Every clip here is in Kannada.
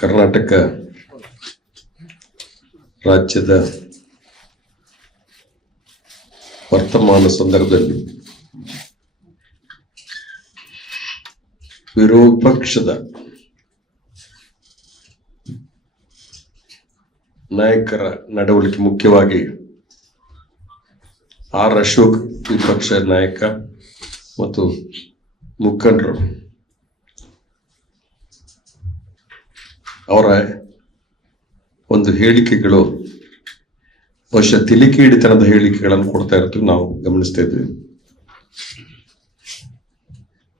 ಕರ್ನಾಟಕ ರಾಜ್ಯದ ವರ್ತಮಾನ ಸಂದರ್ಭದಲ್ಲಿ ವಿರೋಧ ಪಕ್ಷದ ನಾಯಕರ ನಡವಳಿಕೆ ಮುಖ್ಯವಾಗಿ ಆರ್ ಅಶೋಕ್ ವಿಪಕ್ಷ ನಾಯಕ ಮತ್ತು ಮುಖಂಡರು ಅವರ ಒಂದು ಹೇಳಿಕೆಗಳು ಬಹುಶಃ ತಿಲಿಕೇಡಿತನದ ಹೇಳಿಕೆಗಳನ್ನು ಕೊಡ್ತಾ ಇರ್ತೀವಿ ನಾವು ಗಮನಿಸ್ತಾ ಇದ್ವಿ.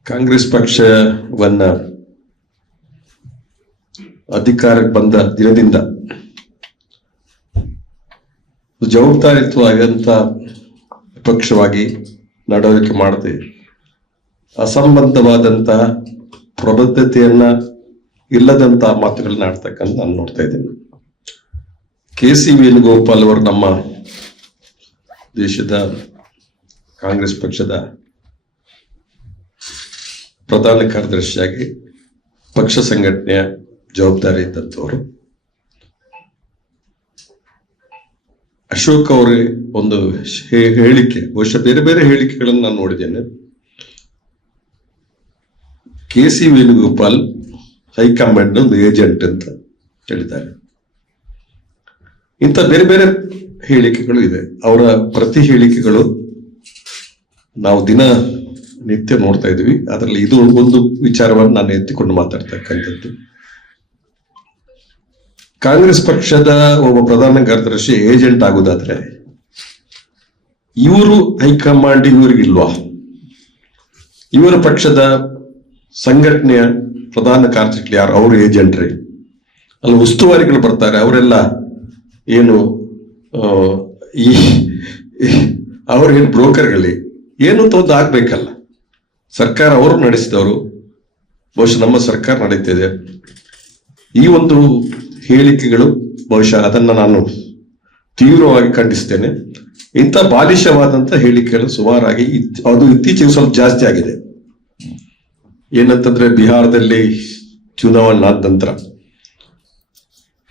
ಕಾಂಗ್ರೆಸ್ ಪಕ್ಷವನ್ನ ಅಧಿಕಾರಕ್ಕೆ ಬಂದ ದಿನದಿಂದ ಜವಾಬ್ದಾರಿತ್ವವಾದಂತ ಪಕ್ಷವಾಗಿ ನಡವಳಿಕೆ ಮಾಡದೆ ಅಸಂಬದ್ಧವಾದಂತಹ ಪ್ರಬದ್ಧತೆಯನ್ನ ಇಲ್ಲದಂತ ಮಾತುಗಳನ್ನ ಆಡ್ತಕ್ಕಂಥ ನಾನು ನೋಡ್ತಾ ಇದ್ದೇನೆ. ಕೆ ಸಿ ವೇಣುಗೋಪಾಲ್ ಅವರು ನಮ್ಮ ದೇಶದ ಕಾಂಗ್ರೆಸ್ ಪಕ್ಷದ ಪ್ರಧಾನ ಕಾರ್ಯದರ್ಶಿಯಾಗಿ ಪಕ್ಷ ಸಂಘಟನೆಯ ಜವಾಬ್ದಾರಿ ಇದ್ದಂಥವರು ಅಶೋಕ್ ಅವರೇ ಒಂದು ಹೇಳಿಕೆ, ಬಹುಶಃ ಬೇರೆ ಬೇರೆ ಹೇಳಿಕೆಗಳನ್ನು ನಾನು ನೋಡಿದ್ದೇನೆ. K C Venugopal high command ಒಂದು ಏಜೆಂಟ್ ಅಂತ ಹೇಳಿದ್ದಾರೆ. ಇಂಥ ಬೇರೆ ಬೇರೆ ಹೇಳಿಕೆಗಳು ಇದೆ. ಅವರ ಪ್ರತಿ ಹೇಳಿಕೆಗಳು ನಾವು ದಿನ ನಿತ್ಯ ನೋಡ್ತಾ ಇದ್ವಿ ಅದರಲ್ಲಿ ಇದು ಒಂದು ವಿಚಾರವನ್ನು ನಾನು ಎತ್ತಿಕೊಂಡು ಮಾತಾಡ್ತಕ್ಕಂಥದ್ದು. ಕಾಂಗ್ರೆಸ್ ಪಕ್ಷದ ಒಬ್ಬ ಪ್ರಧಾನ ಕಾರ್ಯದರ್ಶಿ ಏಜೆಂಟ್ ಆಗುದಾದ್ರೆ ಇವರು ಹೈಕಮಾಂಡ್ ಇವರಿಗಿಲ್ವಾ ಇವರ ಪಕ್ಷದ ಸಂಘಟನೆಯ ಪ್ರಧಾನ ಕಾರ್ಯದರ್ಶಿ ಯಾರು? ಅವರು ಏಜೆಂಟ್ರಿ ಅಲ್ಲಿ ಉಸ್ತುವಾರಿಗಳು ಬರ್ತಾರೆ. ಅವರೆಲ್ಲ ಏನು ಈ ಅವ್ರಿಗೇನು ಬ್ರೋಕರ್ಗಳಿ ಏನು ಅಂತ ಆಗ್ಬೇಕಲ್ಲ. ಸರ್ಕಾರ ಅವರು ನಡೆಸಿದವರು. ಬಹುಶಃ ನಮ್ಮ ಸರ್ಕಾರ ನಡೀತಿದೆ. ಈ ಒಂದು ಹೇಳಿಕೆಗಳು ಬಹುಶಃ ಅದನ್ನು ನಾನು ತೀವ್ರವಾಗಿ ಖಂಡಿಸ್ತೇನೆ. ಇಂಥ ಬಾಲಿಶವಾದಂತ ಹೇಳಿಕೆಗಳು ಸುಮಾರಾಗಿ ಅದು ಇತ್ತೀಚೆಗೆ ಸ್ವಲ್ಪ ಜಾಸ್ತಿ ಆಗಿದೆ. ಏನಂತಂದ್ರೆ ಬಿಹಾರದಲ್ಲಿ ಚುನಾವಣೆ ಆದ ನಂತರ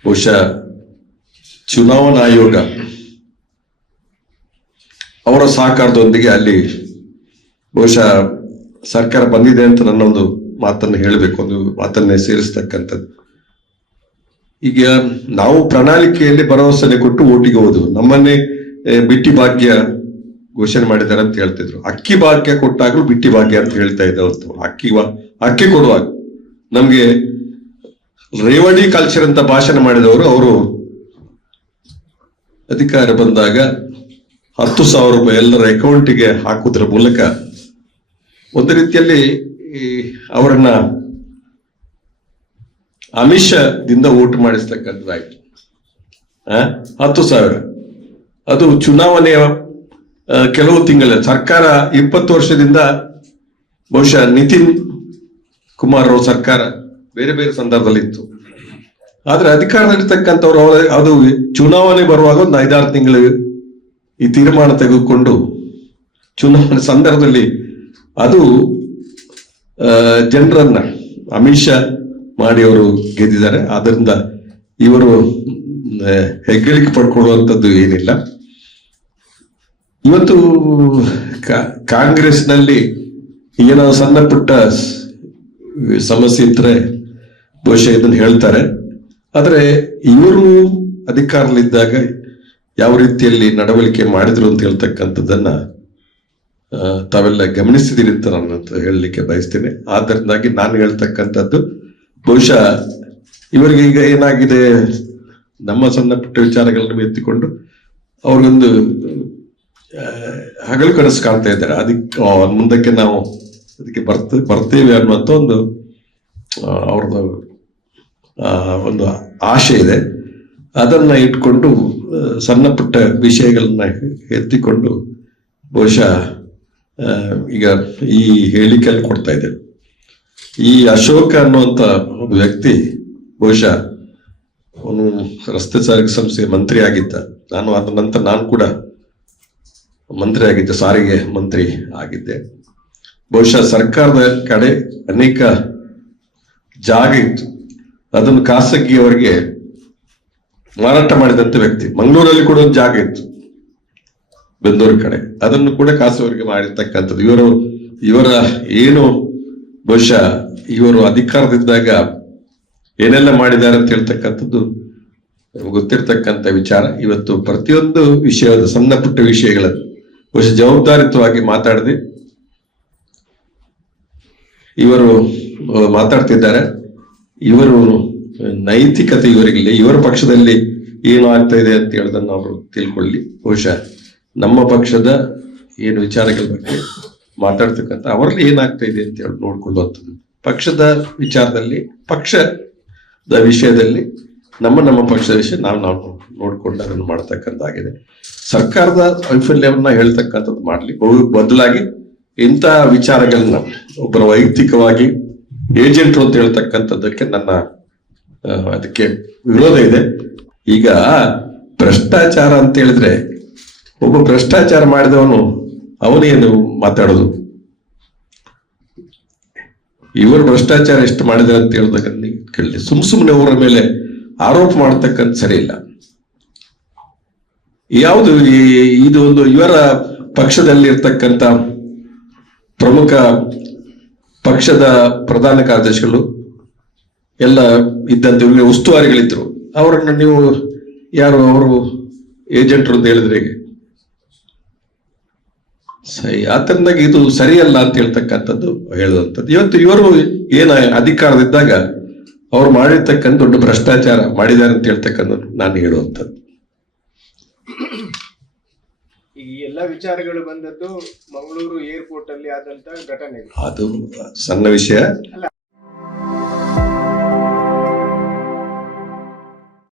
ಬಹುಶಃ ಚುನಾವಣಾ ಆಯೋಗ ಅವರ ಸಹಕಾರದೊಂದಿಗೆ ಅಲ್ಲಿ ಬಹುಶಃ ಸರ್ಕಾರ ಬಂದಿದೆ ಅಂತ ನನ್ನ ಒಂದು ಮಾತನ್ನು ಹೇಳಬೇಕು, ಒಂದು ಮಾತನ್ನೇ ಸೇರಿಸ್ತಕ್ಕಂಥದ್ದು. ಈಗ ನಾವು ಪ್ರಣಾಳಿಕೆಯಲ್ಲಿ ಭರವಸೆ ಕೊಟ್ಟು ಓಟಿಗೆ ಹೋದು ನಮ್ಮನ್ನೇ ಬಿಟ್ಟಿ ಭಾಗ್ಯ ಘೋಷಣೆ ಮಾಡಿದ್ದಾರೆ ಅಂತ ಹೇಳ್ತಿದ್ರು. ಅಕ್ಕಿ ಭಾಗ್ಯ ಕೊಟ್ಟಾಗಲೂ ಬಿಟ್ಟಿ ಭಾಗ್ಯ ಅಂತ ಹೇಳ್ತಾ ಇದ್ದವರು ಅಕ್ಕಿ ವಾ- ಅಕ್ಕಿ ಕೊಡುವಾಗ ನಮ್ಗೆ ರೇವಡಿ ಕಲ್ಚರ್ ಅಂತ ಭಾಷಣ ಮಾಡಿದವರು ಅವರು. ಅಧಿಕಾರ ಬಂದಾಗ ಹತ್ತು ಸಾವಿರ ರೂಪಾಯಿ ಎಲ್ಲರ ಅಕೌಂಟಿಗೆ ಹಾಕುವುದರ ಮೂಲಕ ಒಂದು ರೀತಿಯಲ್ಲಿ ಅವರನ್ನ ಆಮಿಷದಿಂದ ಓಟ್ ಮಾಡಿಸ್ತಕ್ಕಂಥದ್ದಾಯ್ತು? ಹತ್ತು ಸಾವಿರ. ಅದು ಚುನಾವಣೆಯ ಕೆಲವು ತಿಂಗಳ ಸರ್ಕಾರ ಇಪ್ಪತ್ತು ವರ್ಷದಿಂದ ಬಹುಶಃ ನಿತಿನ್ ಕುಮಾರ್ ಅವರ ಸರ್ಕಾರ ಬೇರೆ ಬೇರೆ ಸಂದರ್ಭದಲ್ಲಿ ಇತ್ತು. ಆದ್ರೆ ಅಧಿಕಾರದಲ್ಲಿರ್ತಕ್ಕಂಥವ್ರು ಅವರ, ಅದು ಚುನಾವಣೆ ಬರುವಾಗ ಒಂದು ಐದಾರು ತಿಂಗಳು ಈ ತೀರ್ಮಾನ ತೆಗೆದುಕೊಂಡು ಚುನಾವಣೆ ಸಂದರ್ಭದಲ್ಲಿ ಅದು ಜನರನ್ನ ಅಮಿತ್ ಶಾ ಮಾಡಿ ಅವರು ಗೆದ್ದಿದ್ದಾರೆ. ಆದ್ದರಿಂದ ಇವರು ಹೆಗ್ಗಳಿಕೆ ಪಡ್ಕೊಳ್ಳುವಂಥದ್ದು ಏನಿಲ್ಲ. ಇವತ್ತು ಕಾಂಗ್ರೆಸ್ನಲ್ಲಿ ಏನೋ ಸಣ್ಣ ಪುಟ್ಟ ಸಮಸ್ಯೆ ಇದ್ರೆ ಬಹುಶಃ ಇದನ್ನು ಹೇಳ್ತಾರೆ. ಆದ್ರೆ ಇವರು ಅಧಿಕಾರದಲ್ಲಿದ್ದಾಗ ಯಾವ ರೀತಿಯಲ್ಲಿ ನಡವಳಿಕೆ ಮಾಡಿದ್ರು ಅಂತ ಹೇಳ್ತಕ್ಕಂಥದ್ದನ್ನ ತಾವೆಲ್ಲ ಗಮನಿಸಿದಿರಿ ಅಂತ ನಾನು ಹೇಳಲಿಕ್ಕೆ ಬಯಸ್ತೇನೆ. ಆದ್ದರಿಂದಾಗಿ ನಾನು ಹೇಳ್ತಕ್ಕಂಥದ್ದು ಬಹುಶಃ ಇವರಿಗೆ ಈಗ ಏನಾಗಿದೆ, ನಮ್ಮ ಸಣ್ಣ ಪುಟ್ಟ ವಿಚಾರಗಳನ್ನು ಎತ್ತಿಕೊಂಡು ಅವ್ರಿಗೊಂದು ಹಗಲು ಕನಸು ಕಾಣ್ತಾ ಇದ್ದಾರೆ. ಅದಕ್ಕೆ ಮುಂದಕ್ಕೆ ನಾವು ಅದಕ್ಕೆ ಬರ್ತ, ಬರ್ತೇವೆ ಅನ್ನುವಂಥ ಒಂದು ಅವ್ರದ್ದು ಒಂದು ಆಶೆ ಇದೆ. ಅದನ್ನ ಇಟ್ಕೊಂಡು ಸಣ್ಣ ಪುಟ್ಟ ವಿಷಯಗಳನ್ನ ಎತ್ತಿಕೊಂಡು ಬಹುಶಃ ಈಗ ಈ ಹೇಳಿಕೆಯಲ್ಲಿ ಕೊಡ್ತಾ ಇದೆ ಈ ಅಶೋಕ ಅನ್ನುವಂತ ಒಬ್ಬ ವ್ಯಕ್ತಿ ಬಹುಶಃ ಅವನು ರಸ್ತೆ ಸಾರಿಗೆ ಸಂಸ್ಥೆಯ ಮಂತ್ರಿ ಆಗಿದ್ದ ನಾನು ಅದ ನಂತರ ನಾನು ಕೂಡ ಮಂತ್ರಿ ಆಗಿದ್ದೆ, ಸಾರಿಗೆ ಮಂತ್ರಿ ಆಗಿದ್ದೆ. ಬಹುಶಃ ಸರ್ಕಾರದ ಕಡೆ ಅನೇಕ ಜಾಗ ಇತ್ತು. ಅದನ್ನು ಖಾಸಗಿಯವರಿಗೆ ಮಾರಾಟ ಮಾಡಿದಂತ ವ್ಯಕ್ತಿ. ಮಂಗಳೂರಲ್ಲಿ ಕೂಡ ಒಂದು ಜಾಗ ಇತ್ತು ಬೆಂದೂರು ಕಡೆ. ಅದನ್ನು ಕೂಡ ಖಾಸಗಿಯವರಿಗೆ ಮಾಡಿರ್ತಕ್ಕಂಥದ್ದು. ಇವರು, ಇವರ ಏನು, ಬಹುಶಃ ಇವರು ಅಧಿಕಾರದಿದ್ದಾಗ ಏನೆಲ್ಲ ಮಾಡಿದ್ದಾರೆ ಅಂತ ಹೇಳ್ತಕ್ಕಂಥದ್ದು ಗೊತ್ತಿರ್ತಕ್ಕಂಥ ವಿಚಾರ. ಇವತ್ತು ಪ್ರತಿಯೊಂದು ವಿಷಯದ ಸಣ್ಣ ಪುಟ್ಟ ವಿಷಯಗಳನ್ನು ಬಹುಶಃ ಜವಾಬ್ದಾರಿತ್ವವಾಗಿ ಮಾತಾಡಿದ್ವಿ ಇವರು ಮಾತಾಡ್ತಿದ್ದಾರೆ. ಇವರು ನೈತಿಕತೆ ಇವರಿಗಿಲ್ಲ ಇವರ ಪಕ್ಷದಲ್ಲಿ ಏನು ಆಗ್ತಾ ಇದೆ ಅಂತ ಹೇಳೋದನ್ನ ಅವರು ತಿಳ್ಕೊಳ್ಳಿ. ಬಹುಶಃ ನಮ್ಮ ಪಕ್ಷದ ಏನು ವಿಚಾರಗಳ ಬಗ್ಗೆ ಮಾತಾಡ್ತಕ್ಕಂಥ ಅವರಲ್ಲಿ ಏನಾಗ್ತಾ ಇದೆ ಅಂತ ಹೇಳಿ ನೋಡ್ಕೊಳ್ಳುವಂಥದ್ದು. ಪಕ್ಷದ ವಿಚಾರದಲ್ಲಿ, ಪಕ್ಷದ ವಿಷಯದಲ್ಲಿ ನಮ್ಮ ನಮ್ಮ ಪಕ್ಷದ ವಿಷಯ ನಾವು ನಾವು ನೋಡ್ಕೊಂಡು ಅದನ್ನು ಮಾಡ್ತಕ್ಕಂಥದ್ದಾಗಿದೆ ಸರ್ಕಾರದ ವೈಫಲ್ಯವನ್ನ ಹೇಳ್ತಕ್ಕಂಥದ್ದು ಮಾಡಲಿ. ಬದಲಾಗಿ ಇಂಥ ವಿಚಾರಗಳನ್ನ ಒಬ್ಬರ ವೈಯಕ್ತಿಕವಾಗಿ ಏಜೆಂಟ್ರು ಅಂತ ಹೇಳ್ತಕ್ಕಂಥದ್ದಕ್ಕೆ ನನ್ನ ಅದಕ್ಕೆ ವಿರೋಧ ಇದೆ. ಈಗ ಭ್ರಷ್ಟಾಚಾರ ಅಂತ ಹೇಳಿದ್ರೆ ಒಬ್ಬ ಭ್ರಷ್ಟಾಚಾರ ಮಾಡಿದವನು ಅವನೇನು ಮಾತಾಡೋದು. ಇವರು ಭ್ರಷ್ಟಾಚಾರ ಎಷ್ಟು ಮಾಡಿದ್ದಾರೆ ಅಂತ ಹೇಳಿದಾಗ ಕೇಳಿ ಸುಮ್ ಸುಮ್ಮನೆ ಅವರ ಮೇಲೆ ಆರೋಪ ಮಾಡತಕ್ಕಂಥ ಸರಿ ಇಲ್ಲ. ಯಾವುದು ಇದು ಒಂದು ಇವರ ಪಕ್ಷದಲ್ಲಿ ಇರ್ತಕ್ಕಂಥ ಪ್ರಮುಖ ಪಕ್ಷದ ಪ್ರಧಾನ ಕಾರ್ಯದರ್ಶಿಗಳು ಎಲ್ಲ ಇದ್ದಂತೆ ಉಸ್ತುವಾರಿಗಳಿದ್ರು. ಅವರನ್ನು ನೀವು ಯಾರು ಅವರು ಏಜೆಂಟ್ರು ಅಂತ ಹೇಳಿದ್ರೆ ಆತರಿಂದಾಗಿ ಇದು ಸರಿಯಲ್ಲ ಅಂತ ಹೇಳ್ತಕ್ಕಂಥದ್ದು ಹೇಳುವಂಥದ್ದು. ಇವತ್ತು ಇವರು ಏನ ಅಧಿಕಾರದಿದ್ದಾಗ ಅವ್ರು ಮಾಡಿರ್ತಕ್ಕಂಥ ದೊಡ್ಡ ಭ್ರಷ್ಟಾಚಾರ ಮಾಡಿದ್ದಾರೆ ಅಂತ ಹೇಳ್ತಕ್ಕಂಥದ್ದು ನಾನು ಹೇಳುವಂಥದ್ದು. ಈ ಎಲ್ಲ ವಿಚಾರಗಳು ಬಂದದ್ದು ಮಂಗಳೂರು ಏರ್ಪೋರ್ಟ್ ಅಲ್ಲಿ ಆದಂತ ಘಟನೆ. ಅದು ಸಣ್ಣ ವಿಷಯ.